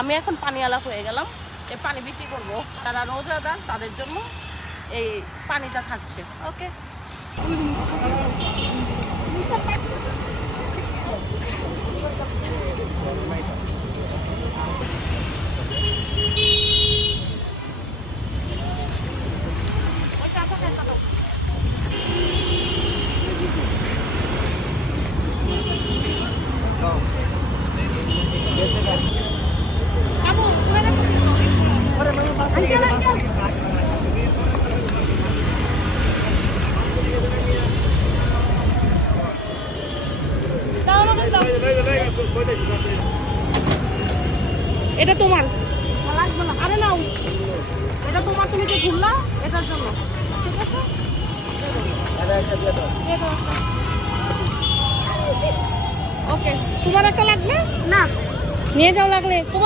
আমি এখন পানিওয়ালা হয়ে গেলাম, এই পানি বিক্রি করবো। যারা রোজাদার তাদের জন্য এই পানিটা থাকছে। ওকে, এটা তোমার লাগবে না। আরে নাও, এটা তোমার, তুমি যে ঘুরলা এটার জন্য। ঠিক আছে, ওকে। তোমার একটা লাগবে না, নিয়ে যাও লাগলে।